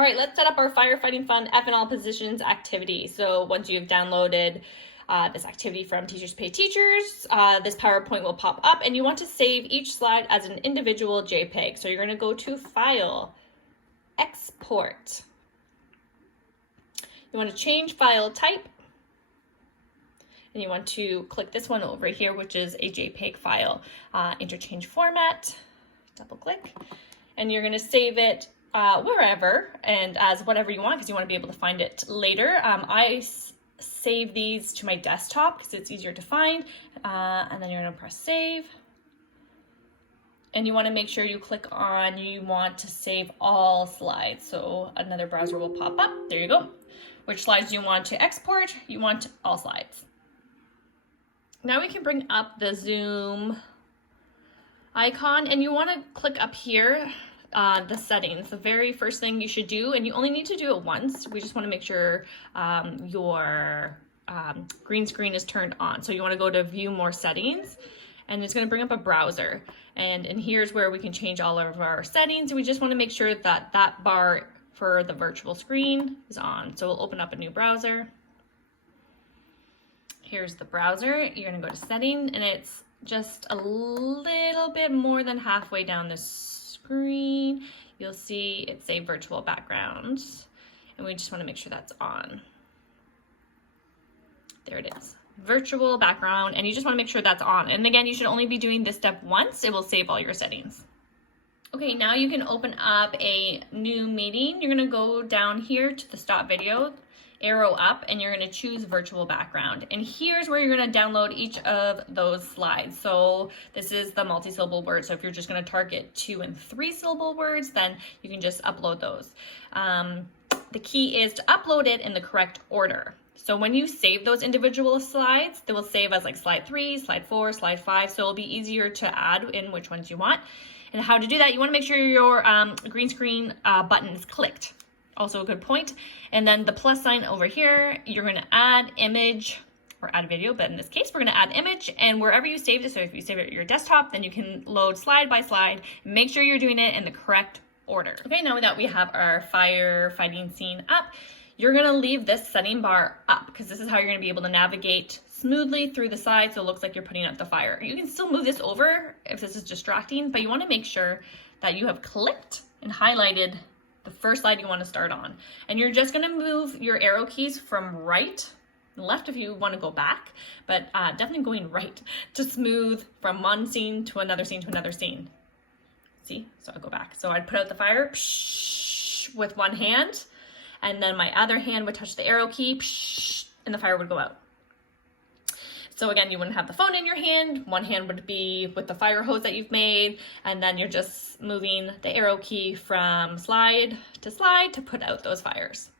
All right, let's set up our Firefighting Fun F in all positions activity. So once you've downloaded this activity from Teachers Pay Teachers, this PowerPoint will pop up and you want to save each slide as an individual JPEG. So you're going to go to File, Export. You want to change file type, and you want to click this one over here, which is a JPEG file. Interchange format, double click, and you're going to save it wherever and as whatever you want, because you want to be able to find it later. I save these to my desktop because it's easier to find, and then you're going to press save. And you want to make sure you click on you want to save all slides. So another browser will pop up. There you go. Which slides you want to export? You want all slides. Now we can bring up the Zoom icon, and you want to click up here, the settings. The very first thing you should do, and you only need to do it once. We just want to make sure your green screen is turned on. So you want to go to View More Settings, and it's going to bring up a browser. And here's where we can change all of our settings. We just want to make sure that that bar for the virtual screen is on. So we'll open up a new browser. Here's the browser. You're going to go to Setting, and it's just a little bit more than halfway down the screen. You'll see it's a virtual background, and we just want to make sure that's on. There it is. Virtual background, and you just want to make sure that's on. And again, you should only be doing this step once. It will save all your settings. Okay, now you can open up a new meeting. You're going to go down here to the stop video, arrow up, and you're going to choose virtual background. And here's where you're going to download each of those slides. So this is the multi-syllable words. So if you're just going to target 2 and 3 syllable words, then you can just upload those. The key is to upload it in the correct order. So when you save those individual slides, they will save as like slide 3, slide 4, slide 5. So it'll be easier to add in which ones you want. And how to do that, you want to make sure your green screen button is clicked. Also a good point. And then the plus sign over here, you're going to add image or add video, but in this case, we're going to add image. And wherever you saved it, so if you save it at your desktop, then you can load slide by slide. Make sure you're doing it in the correct order. Okay, now that we have our firefighting scene up, you're going to leave this setting bar up because this is how you're going to be able to navigate smoothly through the side, so it looks like you're putting out the fire. You can still move this over if this is distracting, but you want to make sure that you have clicked and highlighted the first slide you want to start on. And you're just going to move your arrow keys from right and left if you want to go back, but definitely going right to smooth from one scene to another scene to another scene. See? So I'll go back. So I'd put out the fire with one hand, and then my other hand would touch the arrow key, and the fire would go out. So again, you wouldn't have the phone in your hand. One hand would be with the fire hose that you've made, and then you're just moving the arrow key from slide to put out those fires.